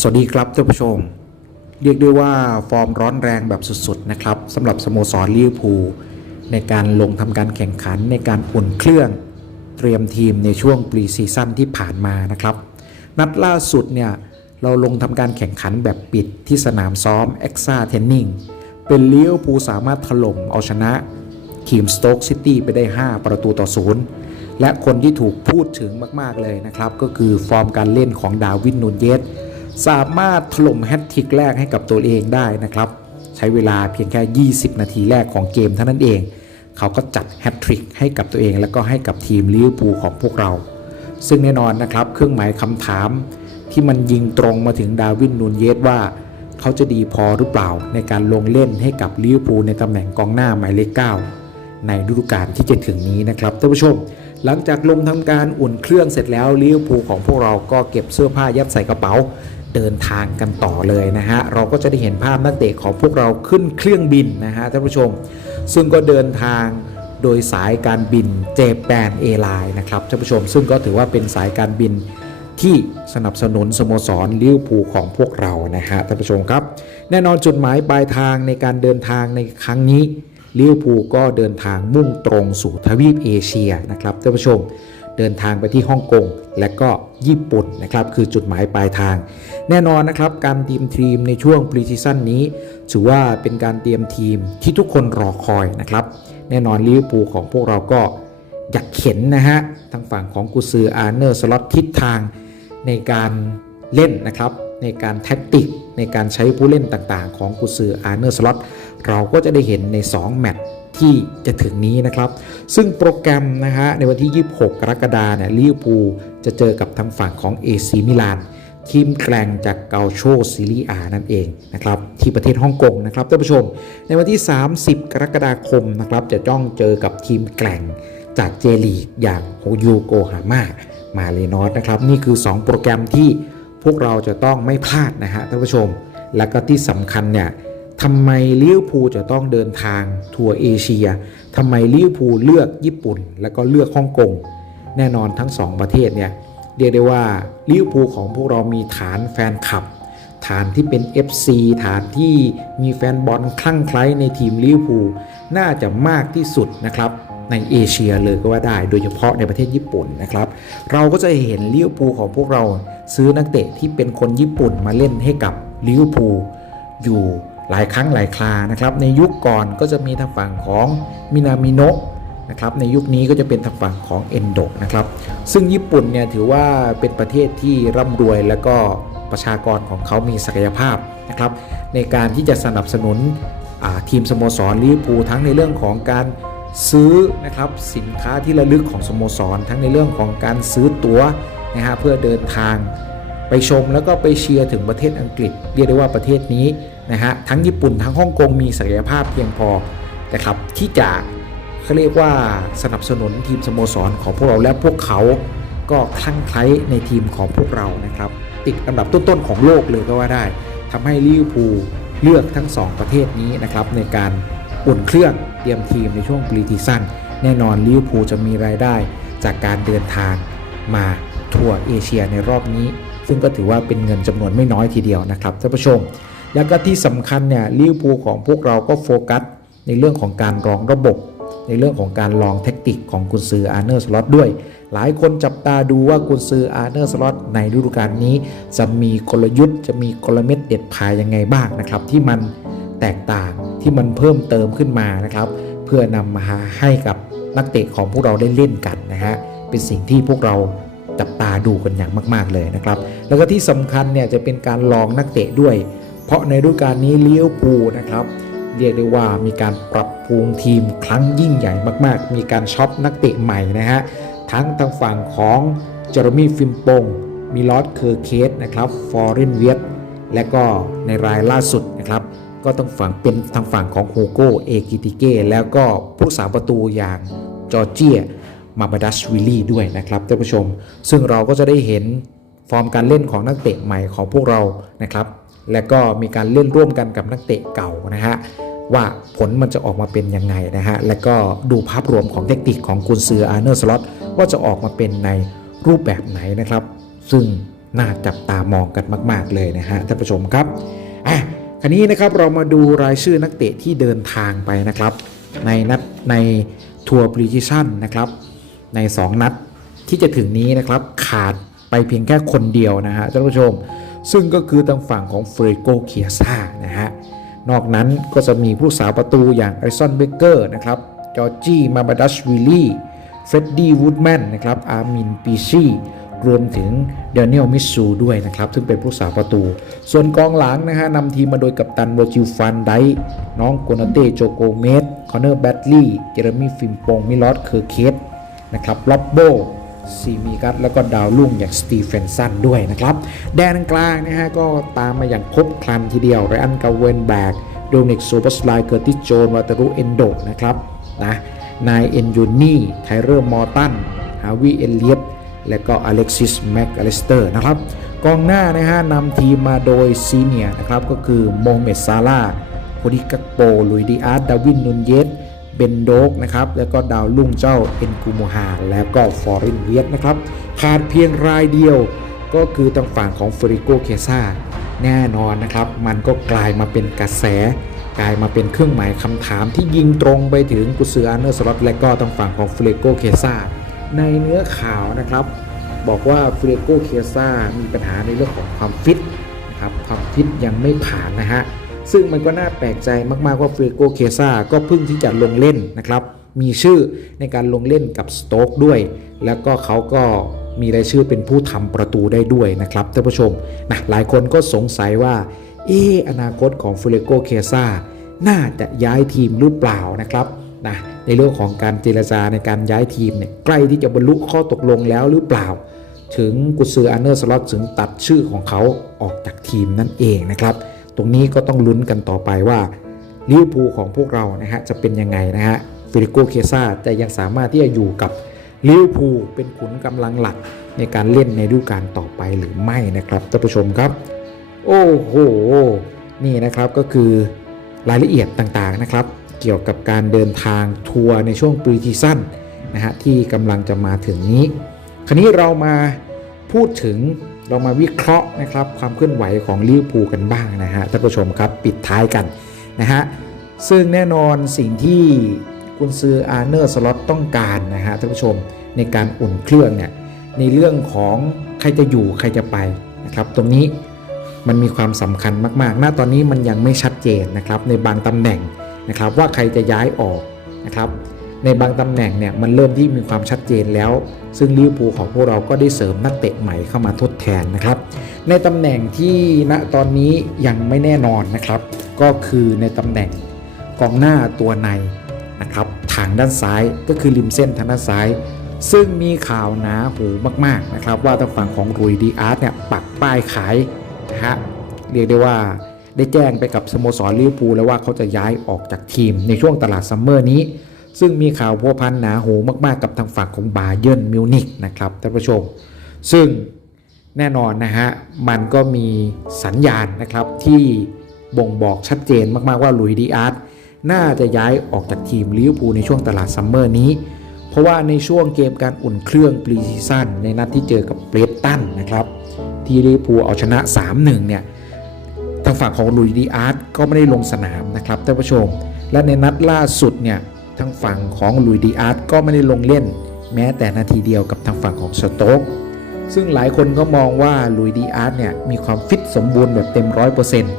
สวัสดีครับท่านผู้ชม เรียกได้ว่าฟอร์มร้อนแรงแบบสุดๆนะครับสำหรับสโมสรลิเวอร์พูลในการลงทำการแข่งขันในการอุ่นเครื่องเตรียมทีมในช่วงปรีซีซั่นที่ผ่านมานะครับ นัดล่าสุดเนี่ยเราลงทำการแข่งขันแบบปิดที่สนามซ้อม e x a t r a i n i n g เป็นลิเวอร์พูลสามารถถล่มเอาชนะทีมสโต๊กซิตี้ไปได้ 5 ประตูต่อศูนย์และคนที่ถูกพูดถึงมากๆเลยนะครับ ก็คือฟอร์มการเล่นของดาวินนูนเยส สามารถถล่มแฮตทริกแรกให้กับตัวเองได้นะครับ ใช้เวลาเพียงแค่ 20 นาทีแรกของเกมเท่านั้นเอง เขาก็จัดแฮตทริกให้กับตัวเอง แล้วก็ให้กับทีมลิเวอร์พูลของพวกเรา ซึ่งแน่นอนนะครับ เครื่องหมายคำถาม ที่มันยิงตรงมาถึงดาวินนูนเยสว่า เขาจะดีพอหรือเปล่าในการลงเล่นให้กับลิเวอร์พูลในตำแหน่งกองหน้าหมายเลข9ในฤดูกาลที่จะถึงนี้นะครับท่านผู้ชม หลังจากลงทำการอุ่นเครื่องเสร็จแล้วลิเวอร์พูลของพวกเราก็เก็บเสื้อผ้ายัดใส่กระเป๋าเดินทางกันต่อเลยนะฮะ เราก็จะได้เห็นภาพนักเตะของพวกเราขึ้นเครื่องบินนะฮะท่านผู้ชม ซึ่งก็เดินทางโดยสายการบินเจแปนเอไลน์นะครับท่านผู้ชม ซึ่งก็ถือว่าเป็นสายการบินที่สนับสนุนสโมสรลิเวอร์พูลของพวกเรานะฮะท่านผู้ชมครับ แน่นอนจุดหมายปลายทางในการเดินทางในครั้งนี้ ลิเวอร์พูลก็เดินทางมุ่งตรงสู่ทวีปเอเชียนะครับท่านผู้ชม เดินทางไปที่ฮ่องกงและก็ญี่ปุ่นนะครับคือจุดหมายปลายทาง แน่นอนนะครับการเตรียมทีมในช่วงปรีซีซั่นนี้ ถือว่าเป็นการเตรียมทีมที่ทุกคนรอคอยนะครับ แน่นอนลิเวอร์พูลของพวกเราก็อยากเข็นนะฮะทางฝั่งของกุซืออาร์เนอร์สล็อตทิศทางในการเล่นนะครับ ในการแท็กติกในการใช้ผู้เล่นต่างๆ ของกุซืออาร์เนอร์สล็อตเราก็จะได้เห็นใน 2 แมตช์ที่จะถึงนี้นะครับ ซึ่งโปรแกรมนะฮะในวันที่ 26 กรกฎาเนี่ยลิเวอร์พูลจะเจอกับทางฝั่งของเอซีมิลานทีมแกร่งจากเกาโชซีรีอานั่นเองนะครับที่ประเทศฮ่องกงนะครับท่านผู้ชม ในวันที่ 30 กรกฎาคมนะครับจะจ้องเจอกับทีมแกร่งจากเจลีกอย่างโฮยูโกฮาม่ามาเลนอสนะครับนี่คือ 2 โปรแกรมที่ พวกเราจะต้องไม่พลาดนะฮะท่านผู้ชม แล้วก็ที่สำคัญเนี่ยทำไมลิเวอร์พูลจะต้องเดินทางทัวร์เอเชียทำไมลิเวอร์พูลเลือกญี่ปุ่น แล้วก็เลือกฮ่องกงแน่นอนทั้ง2ประเทศเนี่ยเรียกได้ว่าลิเวอร์พูลของพวกเรามีฐานแฟนคลับ ฐานที่เป็น FC ฐานที่มีแฟนบอลคลั่งไคล้ในทีมลิเวอร์พูลน่าจะมากที่สุดนะครับ ในเอเชียเลยก็ว่าได้ โดยเฉพาะในประเทศญี่ปุ่นนะครับ เราก็จะเห็นลิเวอร์พูลของพวกเราซื้อนักเตะที่เป็นคนญี่ปุ่นมาเล่นให้กับลิเวอร์พูลอยู่หลายครั้งหลายครานะครับ ในยุคก่อนก็จะมีทางฝั่งของมินามิโนะนะครับ ในยุคนี้ก็จะเป็นทางฝั่งของเอนโดนะครับ ซึ่งญี่ปุ่นเนี่ยถือว่าเป็นประเทศที่ร่ำรวยและก็ประชากรของเขามีศักยภาพนะครับ ในการที่จะสนับสนุนทีมสโมสรลิเวอร์พูลทั้งในเรื่องของการ ซื้อนะครับสินค้าที่ระลึกของสโมสร ทั้งในเรื่องของการซื้อตั๋วนะฮะเพื่อเดินทาง ไปชมแล้วก็ไปเชียร์ถึงประเทศอังกฤษ เรียกได้ว่าประเทศนี้นะฮะทั้งญี่ปุ่นทั้งฮ่องกงมีศักยภาพเพียงพอนะครับที่จะเขาเรียกว่าสนับสนุนทีมสโมสรของพวกเราและพวกเขาก็คลั่งไคล้ในทีมของพวกเรานะครับ ติดอันดับต้นๆของโลกเลยก็ว่าได้ทำให้ลิเวอร์พูลเลือกทั้ง 2 ประเทศนี้นะครับในการอุ่นเครื่อง รียมทีมในช่วงปรีทีซั่นแน่นอนลิเวอร์พูลจะมีรายได้จากการเดินทางมาทัวร์เอเชียในรอบนี้ ซึ่งก็ถือว่าเป็นเงินจำนวนไม่น้อยทีเดียวนะครับท่านผู้ชม แล้วก็ที่สำคัญเนี่ยลิเวอร์พูลของพวกเราก็โฟกัสในเรื่องของการรองระบบ ในเรื่องของการลองเทคนิคของกุนซืออาร์เนอร์สล็อตด้วย หลายคนจับตาดูว่ากุนซืออาร์เนอร์สล็อตในฤดูกาลนี้ จะมีกลยุทธ์ จะมีกลเม็ดเด็ดพายยังไงบ้างนะครับที่มันแตกต่าง ที่มันเพิ่มเติมขึ้นมานะครับ เพื่อนำมาให้กับนักเตะของพวกเราได้เล่นกันนะฮะเป็นสิ่งที่พวกเราจับตาดูกันอย่างมาก ๆเลยนะครับ แล้วก็ที่สำคัญเนี่ยจะเป็นการลองนักเตะด้วย เพราะในฤดูกาลนี้เลี้ยวปูนะครับ เรียกได้ว่ามีการปรับปรุงทีมครั้งยิ่งใหญ่มาก ๆ มีการช็อปนักเตะใหม่นะฮะทั้งทางฝั่งของเจอร์มี่ฟิมปงมีลอสเคอร์เคสนะครับฟอร์เรนเวียตและก็ในรายล่าสุดนะครับ ก็ต้องฝั่งเป็นทางฝั่งของโฮโกเอกิติเก้แล้วก็ผู้สาประตูอย่างจอร์เจียมาบดัชวิลลี่ด้วยนะครับท่านผู้ชม ซึ่งเราก็จะได้เห็นฟอร์มการเล่นของนักเตะใหม่ของพวกเรานะครับ และก็มีการเล่นร่วมกันกับนักเตะเก่านะฮะว่าผลมันจะออกมาเป็นยังไงนะฮะ และก็ดูภาพรวมของเทคนิคของกุนซืออาร์เนอร์สล็อตว่าจะออกมาเป็นในรูปแบบไหนนะครับ ซึ่งน่าจับตามองกันมาก ๆ เลยนะฮะท่านผู้ชมครับอะ คราวนี้นะครับเรามาดูรายชื่อนักเตะที่เดินทางไปนะครับ ในนัดในทัวร์พรีซิชั่นนะครับใน 2 นัดที่จะถึงนี้นะครับขาดไปเพียงแค่คนเดียวนะฮะท่านผู้ชม ซึ่งก็คือทางฝั่งของเฟรโกเคียซ่านะฮะนอกนั้นก็จะมีผู้สาวประตูอย่างไอซอนเบเกอร์นะครับจอร์จี้มาบาดัชวิลลี่เฟรดดี้วูดแมนนะครับอาร์มินปีชี รวมถึงเดน i อลมิสูด้วยนะครับ ซึ่งเป็นผู้สาประตู ส่วนกองหลังนะฮะนำทีมมาโดยกัปตันโรจิลฟันไดน้องโกนาเต้โจโกเมสคอนเนอร์แบตลี่เจเรมี่ฟิมปงมิลอสเคอร์เคสนะครับล็อบโบซีมีกัสแล้วก็ดาวรุ่งอย่างสตีเฟนสันด้วยนะครับ แดนกลางนะฮะก็ตามมาอย่างครบครันทีเดียวไรอันกาเวนแบกโดนิกโซบัสไลเกอร์ติโจนวัตารุเอนโดนะครับนะนายเอนยูนี่ไทเรอร์มอร์ตันฮาวิเอเลียต และก็อเล็กซิสแม็กอเลสเตอร์นะครับกองหน้านะฮะนำทีมมาโดยซีเนียนะครับก็คือโมเมดซาลาโคดิกักโปลุยดิอาร์ดาวินนุนเยสเบนโดกนะครับแล้วก็ดาวลุ่งเจ้าเอ็นกูโมฮาแล้วก็ฟอรินเวียตนะครับขาดเพียงรายเดียวก็คือทางฝั่งของเฟริโกเคซาแน่นอนนะครับ มันก็กลายมาเป็นกระแส กลายมาเป็นเครื่องหมายคำถามที่ยิงตรงไปถึงกุซืออาร์เนอร์สล็อตและก็ทางฝั่งของเฟริโกเคซา ในเนื้อข่าวนะครับ บอกว่าเฟริโกเคซามีปัญหาในเรื่องของความฟิตนะครับความฟิตยังไม่ผ่านนะฮะซึ่งมันก็น่าแปลกใจมากๆว่าเฟรโกเคซาก็เพิ่งที่จะลงเล่นนะครับ มีชื่อในการลงเล่นกับสโต๊กด้วย แล้วก็เขาก็มีรายชื่อเป็นผู้ทำประตูได้ด้วยนะครับท่านผู้ชมนะหลายคนก็สงสัยว่าเอออนาคตของเฟรโกเคซาน่าจะย้ายทีมหรือเปล่านะครับ นะในเรื่องของการเจรจาในการย้ายทีมเนี่ยใกล้ที่จะบรรลุข้อตกลงแล้วหรือเปล่า ถึงกุซืออาร์เนอร์สล็อตถึงตัดชื่อของเขาออกจากทีมนั่นเองนะครับ ตรงนี้ก็ต้องลุ้นกันต่อไปว่าลิเวอร์พูลของพวกเรานะฮะจะเป็นยังไงนะฮะฟิลิโกเคซาจะยังสามารถที่จะอยู่กับลิเวอร์พูลเป็นขุนกำลังหลักในการเล่นในฤดูกาลต่อไปหรือไม่นะครับท่านผู้ชมครับ โอ้โห นี่นะครับก็คือรายละเอียดต่างๆนะครับ เกี่ยวกับการเดินทางทัวร์ในช่วงปรีทีสั้นนะฮะที่กำลังจะมาถึงนี้ คราวนี้เรามาพูดถึงเรามาวิเคราะห์นะครับความเคลื่อนไหวของลิเวอร์พูลกันบ้างนะฮะท่านผู้ชมครับปิดท้ายกันนะฮะซึ่งแน่นอนสิ่งที่กุนซืออาร์เนอร์สล็อตต้องการนะฮะท่านผู้ชมในการอุ่นเครื่องเนี่ยในเรื่องของใครจะอยู่ใครจะไปนะครับตรงนี้มันมีความสำคัญมากๆ ณ ตอนนี้มันยังไม่ชัดเจนนะครับในบางตำแหน่ง นะครับว่าใครจะย้ายออกนะครับในบางตำแหน่งเนี่ยมันเริ่มที่มีความชัดเจนแล้ว ซึ่งลิเวอร์พูลของพวกเราก็ได้เสริมนักเตะใหม่เข้ามาทดแทนนะครับ ในตำแหน่งที่ณตอนนี้ยังไม่แน่นอนนะครับ ก็คือในตำแหน่งกองหน้าตัวในนะครับทางด้านซ้ายก็คือริมเส้นทางด้านซ้าย ซึ่งมีข่าวหนาหูมากๆนะครับ ว่าทางฝั่งของรุยดีอาร์ตเนี่ยปักป้ายขายนะฮะเรียกได้ว่า ได้แจ้งไปกับสโมสรลิเวอร์พูลแล้วว่าเขาจะย้ายออกจากทีมในช่วงตลาดซัมเมอร์นี้ ซึ่งมีข่าวพัวพันหนาหูมากๆกับทางฝั่งของบาเยิร์นมิวนิกนะครับท่านผู้ชม ซึ่งแน่นอนนะฮะมันก็มีสัญญาณนะครับที่บ่งบอกชัดเจนมากๆว่าลุยดีอาร์ตน่าจะย้ายออกจากทีมลิเวอร์พูลในช่วงตลาดซัมเมอร์นี้ เพราะว่าในช่วงเกมการอุ่นเครื่องปรีซีซั่นในนัดที่เจอกับเบรตันนะครับที่ลิเวอร์พูลเอาชนะ 3-1 เนี่ยางฝั่งของลุยดีอาร์ตก็ไม่ได้ลงสนามนะครับท่านผู้ชม และในนัดล่าสุดเนี่ยทางฝั่งของลุยดีอาร์ตก็ไม่ได้ลงเล่น แม้แต่นาทีเดียวกับทางฝั่งของสโต๊กซึ่งหลายคนก็มองว่าลุยดีอาร์ตเนี่ยมีความฟิตสมบูรณ์แบบเต็มร้อยเปอร์เซ็นต์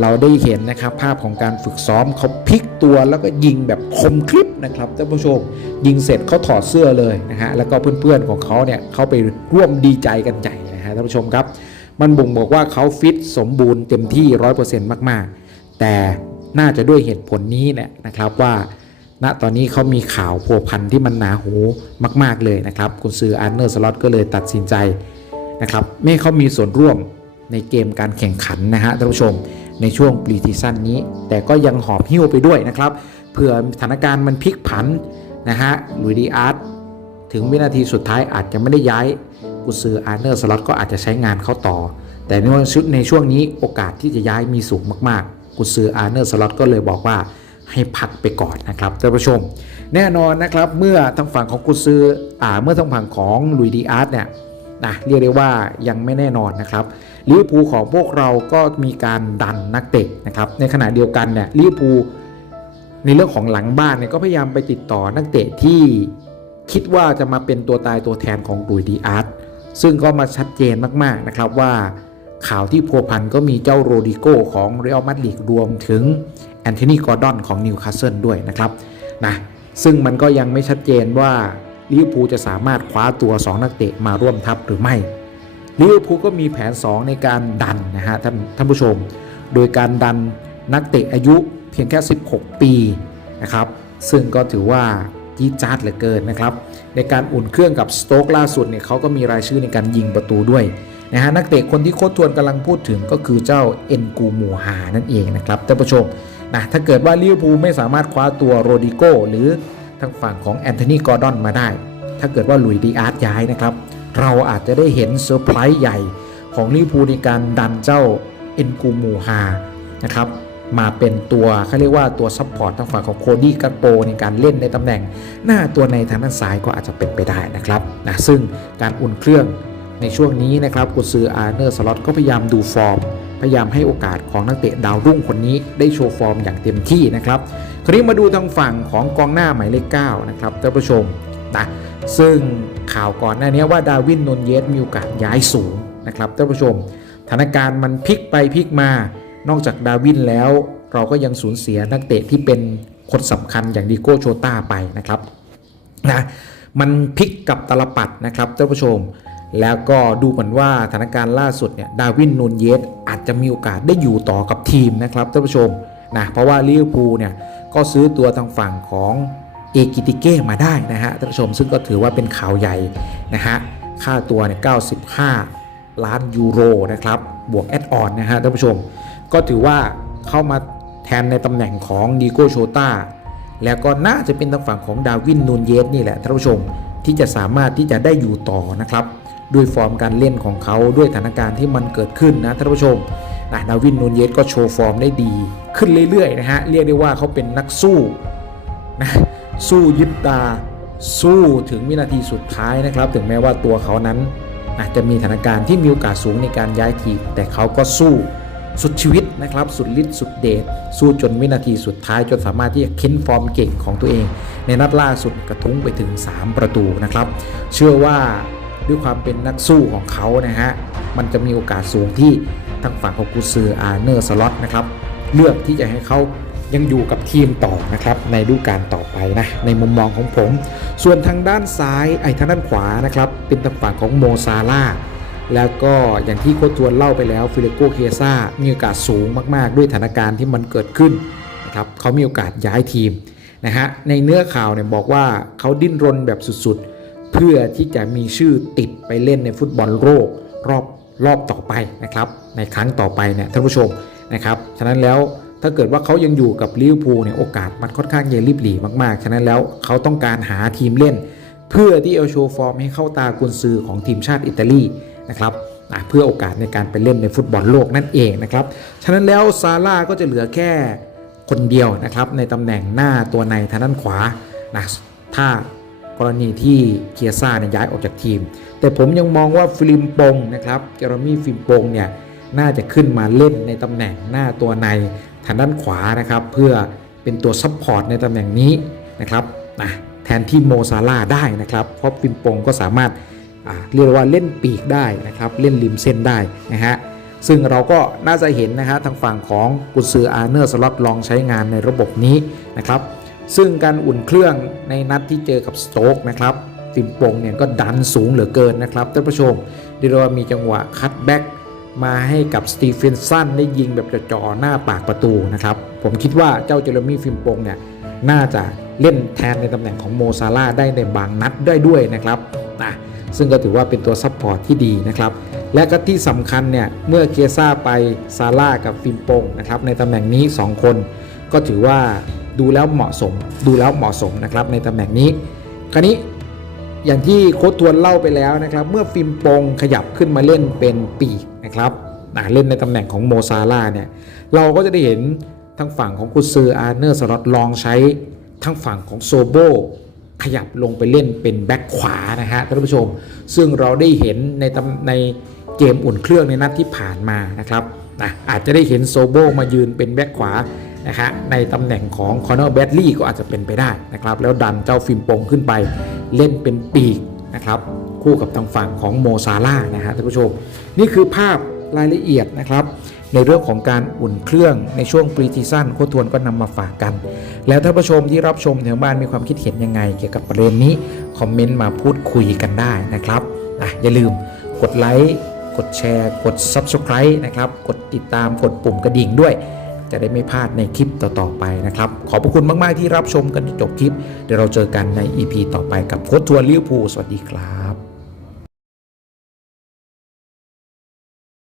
เราได้เห็นนะครับภาพของการฝึกซ้อมเขาพลิกตัวแล้วก็ยิงแบบคมคลิปนะครับท่านผู้ชม ยิงเสร็จเขาถอดเสื้อเลยนะฮะแล้วก็เพื่อนๆของเขาเนี่ยเขาไปร่วมดีใจกันใหญ่นะฮะท่านผู้ชมครับ มันบ่งบอกว่าเขาฟิตสมบูรณ์เต็มที่ 100%มาก ๆ แต่น่าจะด้วยเหตุผลนี้แหละนะครับว่า ณตอนนี้เขามีข่าวพัวพันที่มันหนาหูมาก ๆ เลยนะครับ คุณซื้ออาร์เนอร์สล็อตก็เลยตัดสินใจนะครับไม่เขามีส่วนร่วมในเกมการแข่งขันนะฮะท่านผู้ชมในช่วงปรีทีซั่นนี้ แต่ก็ยังหอบหิ้วไปด้วยนะครับเผื่อสถานการณ์มันพลิกผันนะฮะลุยดีอาร์ตถึงวินาทีสุดท้ายอาจจะไม่ได้ย้าย กุซืออาร์เนอร์สล็อตก็อาจจะใช้งานเขาต่อ แต่ในชุดในช่วงนี้โอกาสที่จะย้ายมีสูงมากๆ กุซืออาร์เนอร์สล็อตก็เลยบอกว่าให้พักไปก่อนนะครับท่านผู้ชม แน่นอนนะครับเมื่อทางฝั่งของกุซืออ่าเมื่อทางฝั่งของลุยดีอาร์ตเนี่ยนะเรียกได้ว่ายังไม่แน่นอนนะครับลิเวอร์พูลของพวกเราก็มีการดันนักเตะนะครับในขณะเดียวกันเนี่ยลิเวอร์พูลในเรื่องของหลังบ้านเนี่ยก็พยายามไปติดต่อนักเตะที่คิดว่าจะมาเป็นตัวตายตัวแทนของดุยดีอาร์ต ซึ่งก็มาชัดเจนมากๆนะครับว่าข่าวที่พัวพันก็มีเจ้าโรดิโกของเรอัลมาดริดรวมถึงแอนโทนีกอร์ดอนของนิวคาสเซิลด้วยนะครับนะซึ่งมันก็ยังไม่ชัดเจนว่าลิเวอร์พูลจะสามารถคว้าตัว 2 นักเตะมาร่วมทัพหรือไม่ลิเวอร์พูลก็มีแผน 2 ในการดันนะฮะท่านท่านผู้ชม โดยการดันนักเตะอายุเพียงแค่ 16 ปีนะครับซึ่งก็ถือว่า จี๊ดจ๊าดเหลือเกินนะครับ ในการอุ่นเครื่องกับสโต๊กล่าสุดเนี่ยเขาก็มีรายชื่อในการยิงประตูด้วยนะฮะนักเตะคนที่โค้ชทวนกำลังพูดถึงก็คือเจ้าเอ็นกูมูฮานั่นเองนะครับท่านผู้ชมนะถ้าเกิดว่าลิเวอร์พูลไม่สามารถคว้าตัวโรดิโกหรือทางฝั่งของแอนโทนีกอร์ดอนมาได้ ถ้าเกิดว่าลุยดีอาร์ตย้ายนะครับ เราอาจจะได้เห็นเซอร์ไพรส์ใหญ่ของลิเวอร์พูลในการดันเจ้าเอ็นกูมูฮานะครับ มาเป็นตัวเขาเรียกว่าตัวซัพพอร์ตทางฝั่งของโคดี้กักโปในการเล่นในตำแหน่ง หน้าตัวในทางด้านซ้ายก็อาจจะเป็นไปได้นะครับนะซึ่งการอุ่นเครื่องในช่วงนี้นะครับกุซืออาร์เนอร์สล็อตก็พยายามดูฟอร์ม พยายามให้โอกาสของนักเตะดาวรุ่งคนนี้ได้โชว์ฟอร์มอย่างเต็มที่นะครับ คราวนี้มาดูทางฝั่งของกองหน้าหมายเลข9นะครับท่านผู้ชมนะซึ่งข่าวก่อนหน้านี้ว่าดาวินนนเยสมีโอกาสย้ายสูงนะครับท่านผู้ชมสถานการณ์มันพลิกไปพลิกมา นอกจากดาวินแล้วเราก็ยังสูญเสียนักเตะที่เป็นคนสำคัญอย่างดิโก้โชต้าไปนะครับนะมันพลิกกับตลปัดนะครับท่านผู้ชม แล้วก็ดูเหมือนว่าสถานการณ์ล่าสุดเนี่ยดาวินนูนเยสอาจจะมีโอกาสได้อยู่ต่อกับทีมนะครับท่านผู้ชมนะเพราะว่าลิเวอร์พูลเนี่ยก็ซื้อตัวทางฝั่งของเอกิติเก้มาได้นะฮะท่านผู้ชมซึ่งก็ถือว่าเป็นข่าวใหญ่นะฮะค่าตัวเนี่ย95 ล้านยูโรนะครับบวกแอดออนนะฮะท่านผู้ชม ก็ถือว่าเข้ามาแทนในตำแหน่งของดีโกโชตาแล้วก็น่าจะเป็นทางฝั่งของดาวินนูนเยสนี่แหละท่านผู้ชมที่จะสามารถที่จะได้อยู่ต่อนะครับด้วยฟอร์มการเล่นของเขาด้วยสถานการณ์ที่มันเกิดขึ้นนะท่านผู้ชมนะดาวินนูนเยสก็โชว์ฟอร์มได้ดี ขึ้นเรื่อยๆนะฮะเรียกได้ว่าเขาเป็นนักสู้นะสู้ยึดตา สู้ถึงวินาทีสุดท้ายนะครับ ถึงแม้ว่าตัวเขานั้นอาจจะมีสถานการณ์ที่มีโอกาสสูงในการย้ายทีมแต่เขาก็สู้ สุดชีวิตนะครับสุดฤทธิ์สุดเดชสู้จนวินาทีสุดท้ายจนสามารถที่จะเค้นฟอร์มเก่งของตัวเอง ในนัดล่าสุดกระทุ้งไปถึง 3 ประตูนะครับ เชื่อว่าด้วยความเป็นนักสู้ของเขานะฮะมันจะมีโอกาสสูงที่ทางฝั่งของกุซืออาร์เนอร์สล็อตนะครับเลือกที่จะให้เขายังอยู่กับทีมต่อนะครับในฤดูกาลต่อไปนะในมุมมองของผม ส่วนทางด้านซ้ายไอ้ทางด้านขวานะครับเป็นทางฝั่งของโมซาร่า แล้วก็อย่างที่โค้ชทวนเล่าไปแล้วฟิเลโกเคซ่ามีโอกาสสูงมากๆ ด้วยสถานการณ์ที่มันเกิดขึ้นนะครับเขามีโอกาสย้ายทีมนะฮะในเนื้อข่าวเนี่ยบอกว่าเขาดิ้นรนแบบสุดๆ เพื่อที่จะมีชื่อติดไปเล่นในฟุตบอลโลกรอบรอบต่อไปนะครับในครั้งต่อไปเนี่ยท่านผู้ชมนะครับฉะนั้นแล้วถ้าเกิดว่าเขายังอยู่กับลิเวอร์พูลเนี่ยโอกาสมันค่อนข้างเยลิบหลีมากๆ ฉะนั้นแล้วเขาต้องการหาทีมเล่น เพื่อที่เอาโชว์ฟอร์มให้เข้าตากุนซือของทีมชาติอิตาลี นะครับเพื่อโอกาสในการไปเล่นในฟุตบอลโลกนั่นเองนะครับ ฉะนั้นแล้วซาร่าก็จะเหลือแค่คนเดียวนะครับในตำแหน่งหน้าตัวในทางด้านขวานะถ้ากรณีที่เคียซ่าเนี่ยย้ายออกจากทีม แต่ผมยังมองว่าฟิลิมปงนะครับเจอร์มี่ฟิลิมปงเนี่ยน่าจะขึ้นมาเล่นในตำแหน่งหน้าตัวในทางด้านขวานะครับเพื่อเป็นตัวซัพพอร์ตในตำแหน่งนี้นะครับนะแทนที่โมซาร่าได้นะครับเพราะฟิลิมปงก็สามารถ เรียกว่าเล่นปีกได้นะครับเล่นริมเส้นได้นะฮะซึ่งเราก็น่าจะเห็นนะฮะทางฝั่งของกุนซืออาร์เนอร์สล็อตลองใช้งานในระบบนี้นะครับซึ่งการอุ่นเครื่องในนัดที่เจอกับสโต๊กนะครับฟิมปงเนี่ยก็ดันสูงเหลือเกินนะครับท่านผู้ชมเดียวามีจังหวะคัตแบ็กมาให้กับสตีเฟนสันได้ยิงแบบจ่อหน้าปากประตูนะครับผมคิดว่าเจ้าเจอร์มี่ฟิมปงเนี่ยน่าจะเล่นแทนในตำแหน่งของโมซาร่าได้ในบางนัดได้ด้วยนะครับนะ ซึ่งก็ถือว่าเป็นตัวซัพพอร์ตที่ดีนะครับ และก็ที่สำคัญเนี่ยเมื่อเกียซ่าไปซาร่ากับฟิมปงนะครับในตำแหน่งนี้ 2 คน ก็ถือว่าดูแล้วเหมาะสม ดูแล้วเหมาะสมนะครับในตำแหน่งนี้ คราวนี้อย่างที่โค้ชทวนเล่าไปแล้วนะครับ เมื่อฟิมปงขยับขึ้นมาเล่นเป็นปีกนะครับเล่นในตำแหน่งของโมซาร่าเนี่ยเราก็จะได้เห็นทางฝั่งของกุซืออาร์เนอร์สล็อตลองใช้ทั้งฝั่งของโซโบ ขยับลงไปเล่นเป็นแบ็คขวานะฮะท่านผู้ชม ซึ่งเราได้เห็นในในเกมอุ่นเครื่องในนัดที่ผ่านมานะครับนะอาจจะได้เห็นโซโบมายืนเป็นแบ็คขวานะฮะในตำแหน่งของคอนเนอร์แบดลี่ก็อาจจะเป็นไปได้นะครับแล้วดันเจ้าฟิมปงขึ้นไปเล่นเป็นปีกนะครับคู่กับทางฝั่งของโมซาร่านะฮะท่านผู้ชม นี่คือภาพ รายละเอียดนะครับ ในเรื่องของการอุ่นเครื่องในช่วงปรีทีสั้นโคชทวนก็นำมาฝากกัน แล้วท่านผู้ชมที่รับชมแถวบ้านมีความคิดเห็นยังไง เกี่ยวกับประเด็นนี้คอมเมนต์มาพูดคุยกันได้นะครับอะอย่าลืมกดไลค์กดแชร์กด Subscribe นะครับกดติดตามกดปุ่มกระดิ่งด้วย จะได้ไม่พลาดในคลิปต่อ ๆ ไปนะครับ ขอบพระคุณมาก ๆ ที่รับชมกันจบคลิป เดี๋ยวเราเจอกันใน EP ต่อไปกับโค้ชทัวร์ลิวพูสวัสดีครับ